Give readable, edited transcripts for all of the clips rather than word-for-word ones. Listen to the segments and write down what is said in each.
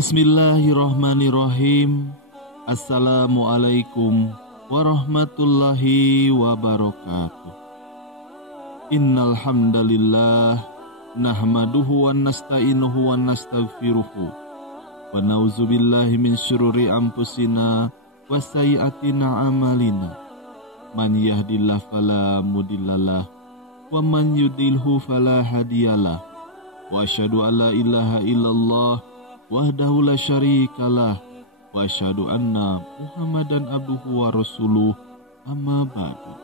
Bismillahirrahmanirrahim. Assalamualaikum warahmatullahi wabarakatuh. Innal hamdalillah nahmaduhu wa nasta'inuhu wa nastaghfiruhu wa na'udzubillahi min syururi anfusina wa sayyiatina a'malina. Man yahdihillahu fala mudhillalah wa man yudlilhu fala hadiyalah. Wa asyhadu an la ilaha illallah wahdahu la syarikalah wa asyhadu anna Muhammadan abduhu wa rasuluh, amma ba'du.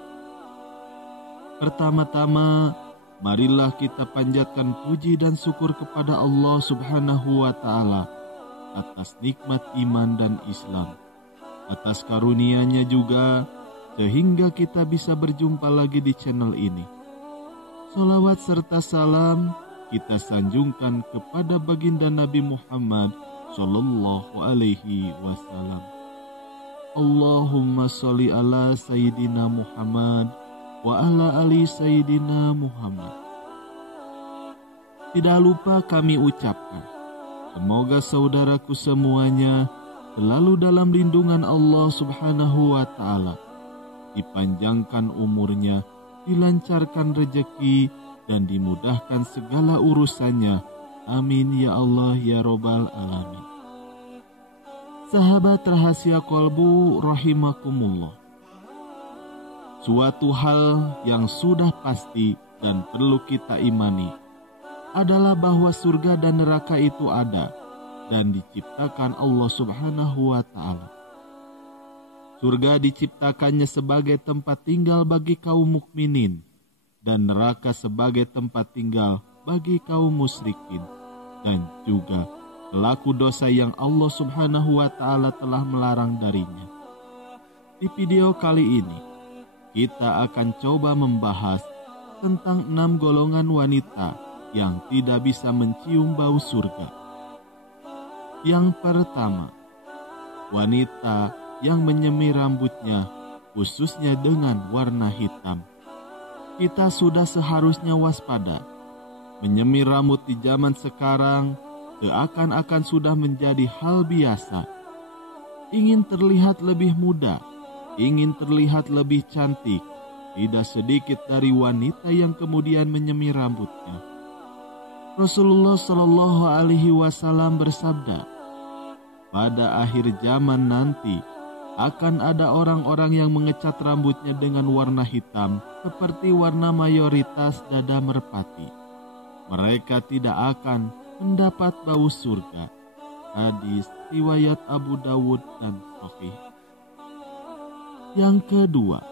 Pertama-tama, marilah kita panjatkan puji dan syukur kepada Allah Subhanahu wa Ta'ala atas nikmat iman dan Islam, atas karunia-Nya juga sehingga kita bisa berjumpa lagi di channel ini. Salawat serta salam kita sanjungkan kepada baginda Nabi Muhammad sallallahu alaihi wasallam. Allahumma sholli ala Sayyidina Muhammad wa ala ali Sayyidina Muhammad. Tidak lupa kami ucapkan, semoga saudaraku semuanya selalu dalam lindungan Allah Subhanahu wa Ta'ala, dipanjangkan umurnya, dilancarkan rezeki, dan dimudahkan segala urusannya. Amin ya Allah ya Robbal Alamin. Sahabat rahasia kolbu rahimakumullah, suatu hal yang sudah pasti dan perlu kita imani adalah bahwa surga dan neraka itu ada dan diciptakan Allah Subhanahu wa Ta'ala. Surga diciptakannya sebagai tempat tinggal bagi kaum mukminin, dan neraka sebagai tempat tinggal bagi kaum musyrikin dan juga pelaku dosa yang Allah Subhanahu wa Ta'ala telah melarang darinya. Di video kali ini, kita akan coba membahas tentang 6 golongan wanita yang tidak bisa mencium bau surga. Yang pertama, wanita yang menyemir rambutnya, khususnya dengan warna hitam. Kita sudah seharusnya waspada. Menyemir rambut di zaman sekarang seakan-akan sudah menjadi hal biasa. Ingin terlihat lebih muda, ingin terlihat lebih cantik, tidak sedikit dari wanita yang kemudian menyemir rambutnya. Rasulullah Shallallahu Alaihi Wasallam bersabda, pada akhir zaman nanti akan ada orang-orang yang mengecat rambutnya dengan warna hitam seperti warna mayoritas dada merpati. Mereka tidak akan mendapat bau surga. Hadis riwayat Abu Dawud dan Sahih. Yang kedua,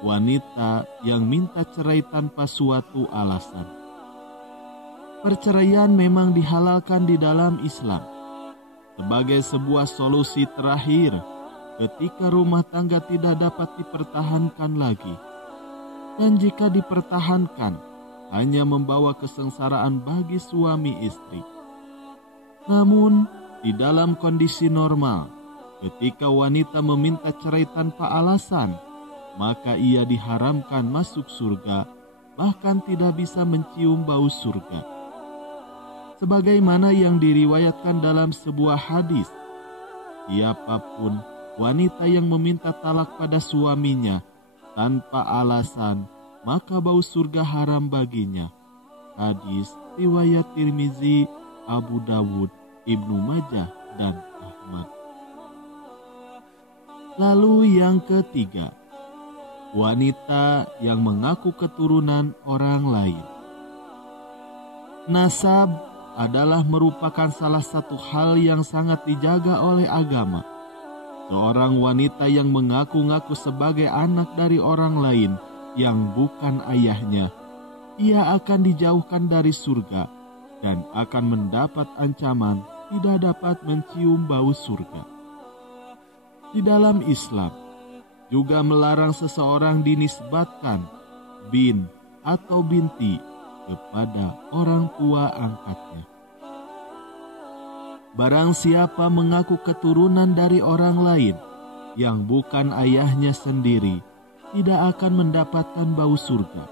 wanita yang minta cerai tanpa suatu alasan. Perceraian memang dihalalkan di dalam Islam sebagai sebuah solusi terakhir ketika rumah tangga tidak dapat dipertahankan lagi, dan jika dipertahankan hanya membawa kesengsaraan bagi suami istri. Namun, di dalam kondisi normal, ketika wanita meminta cerai tanpa alasan, maka ia diharamkan masuk surga, bahkan tidak bisa mencium bau surga. Sebagaimana yang diriwayatkan dalam sebuah hadis, siapapun wanita yang meminta talak pada suaminya tanpa alasan, maka bau surga haram baginya. Hadis riwayat Tirmizi, Abu Dawud, Ibnu Majah, dan Ahmad. Lalu yang ketiga, wanita yang mengaku keturunan orang lain. Nasab adalah merupakan salah satu hal yang sangat dijaga oleh agama. Seorang wanita yang mengaku-ngaku sebagai anak dari orang lain yang bukan ayahnya, ia akan dijauhkan dari surga dan akan mendapat ancaman tidak dapat mencium bau surga. Di dalam Islam juga melarang seseorang dinisbatkan bin atau binti kepada orang tua angkatnya. Barang siapa mengaku keturunan dari orang lain yang bukan ayahnya sendiri, tidak akan mendapatkan bau surga.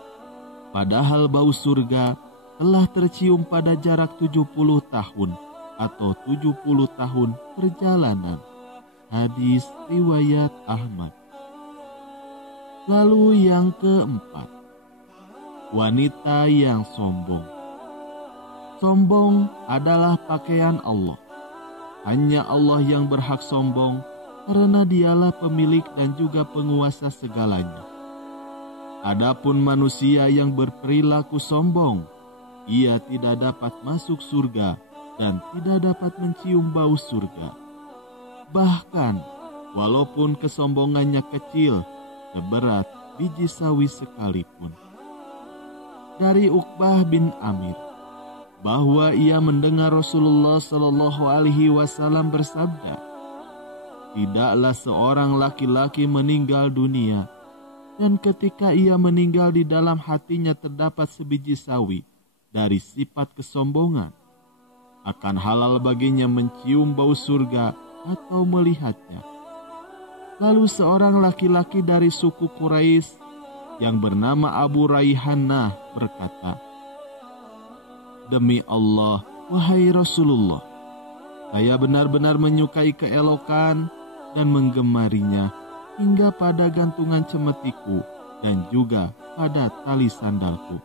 Padahal bau surga telah tercium pada jarak 70 tahun atau 70 tahun perjalanan. Hadis riwayat Ahmad. Lalu yang keempat, wanita yang sombong. Sombong adalah pakaian Allah. Hanya Allah yang berhak sombong karena dialah pemilik dan juga penguasa segalanya. Adapun manusia yang berperilaku sombong, ia tidak dapat masuk surga dan tidak dapat mencium bau surga. Bahkan, walaupun kesombongannya kecil, seberat biji sawi sekalipun. Dari Uqbah bin Amir, bahwa ia mendengar Rasulullah Shallallahu Alaihi Wasallam bersabda, tidaklah seorang laki-laki meninggal dunia, dan ketika ia meninggal di dalam hatinya terdapat sebiji sawi dari sifat kesombongan, akan halal baginya mencium bau surga atau melihatnya. Lalu seorang laki-laki dari suku Quraisy yang bernama Abu Raihanah berkata, demi Allah, wahai Rasulullah, saya benar-benar menyukai keelokan dan menggemarinya hingga pada gantungan cemetiku dan juga pada tali sandalku.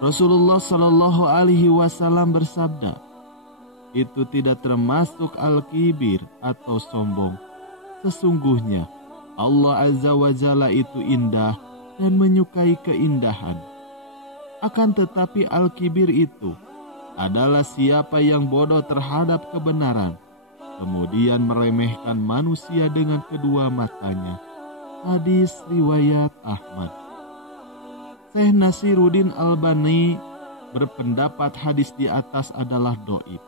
Rasulullah Shallallahu Alaihi Wasallam bersabda, itu tidak termasuk al-kibir atau sombong. Sesungguhnya Allah Azza wa Jalla itu indah dan menyukai keindahan. Akan tetapi al-kibir itu adalah siapa yang bodoh terhadap kebenaran, kemudian meremehkan manusia dengan kedua matanya. Hadis riwayat Ahmad. Syekh Nasiruddin Albani berpendapat hadis di atas adalah dhaif.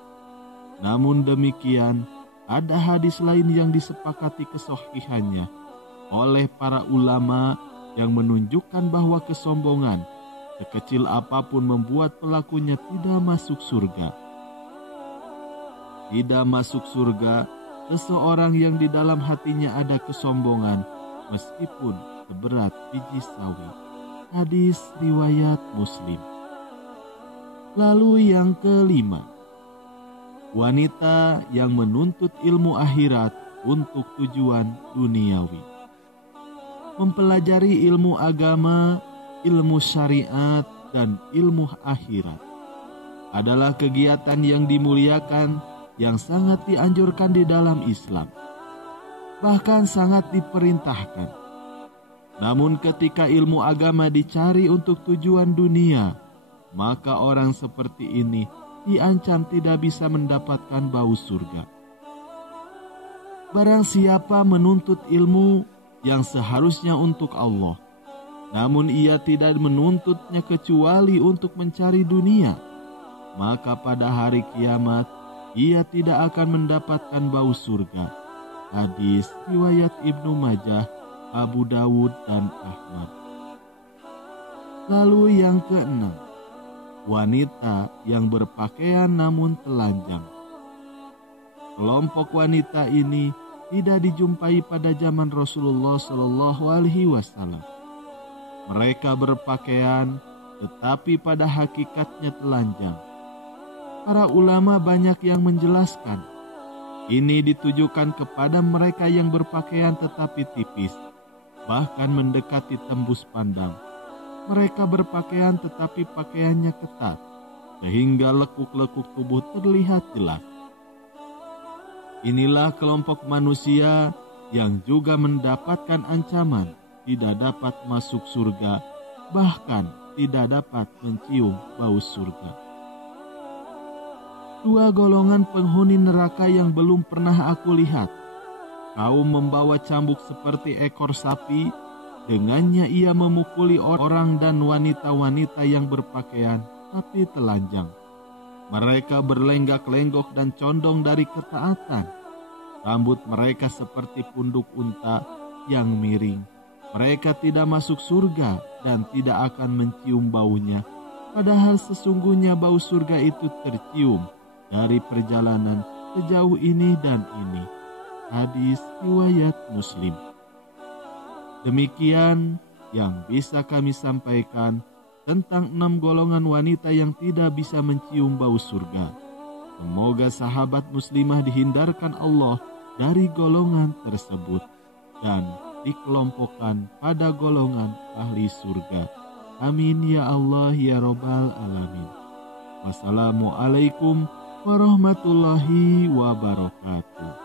Namun demikian, ada hadis lain yang disepakati kesohihannya oleh para ulama yang menunjukkan bahwa kesombongan sekecil apapun membuat pelakunya tidak masuk surga. Tidak masuk surga seseorang yang di dalam hatinya ada kesombongan meskipun seberat biji sawi. Hadis riwayat Muslim. Lalu yang kelima, wanita yang menuntut ilmu akhirat untuk tujuan duniawi. Mempelajari ilmu agama, ilmu syariat, dan ilmu akhirat adalah kegiatan yang dimuliakan, yang sangat dianjurkan di dalam Islam, bahkan sangat diperintahkan. Namun ketika ilmu agama dicari untuk tujuan dunia, maka orang seperti ini diancam tidak bisa mendapatkan bau surga. Barang siapa menuntut ilmu yang seharusnya untuk Allah, namun ia tidak menuntutnya kecuali untuk mencari dunia, maka pada hari kiamat ia tidak akan mendapatkan bau surga. Hadis riwayat Ibnu Majah, Abu Dawud, dan Ahmad. Lalu yang keenam, wanita yang berpakaian namun telanjang. Kelompok wanita ini tidak dijumpai pada zaman Rasulullah Shallallahu Alaihi Wasallam. Mereka berpakaian, tetapi pada hakikatnya telanjang. Para ulama banyak yang menjelaskan, ini ditujukan kepada mereka yang berpakaian tetapi tipis, bahkan mendekati tembus pandang. Mereka berpakaian tetapi pakaiannya ketat, sehingga lekuk-lekuk tubuh terlihat jelas. Inilah kelompok manusia yang juga mendapatkan ancaman tidak dapat masuk surga, bahkan tidak dapat mencium bau surga. Dua golongan penghuni neraka yang belum pernah aku lihat. Kaum membawa cambuk seperti ekor sapi, dengannya ia memukuli orang dan wanita-wanita yang berpakaian tapi telanjang. Mereka berlenggak-lenggok dan condong dari ketaatan. Rambut mereka seperti punduk unta yang miring. Mereka tidak masuk surga dan tidak akan mencium baunya. Padahal sesungguhnya bau surga itu tercium dari perjalanan sejauh ini dan ini. Hadis riwayat Muslim. Demikian yang bisa kami sampaikan tentang 6 golongan wanita yang tidak bisa mencium bau surga. Semoga sahabat muslimah dihindarkan Allah dari golongan tersebut dan dikelompokkan pada golongan ahli surga. Amin ya Allah ya Rabbal Alamin. Wassalamualaikum warahmatullahi wabarakatuh.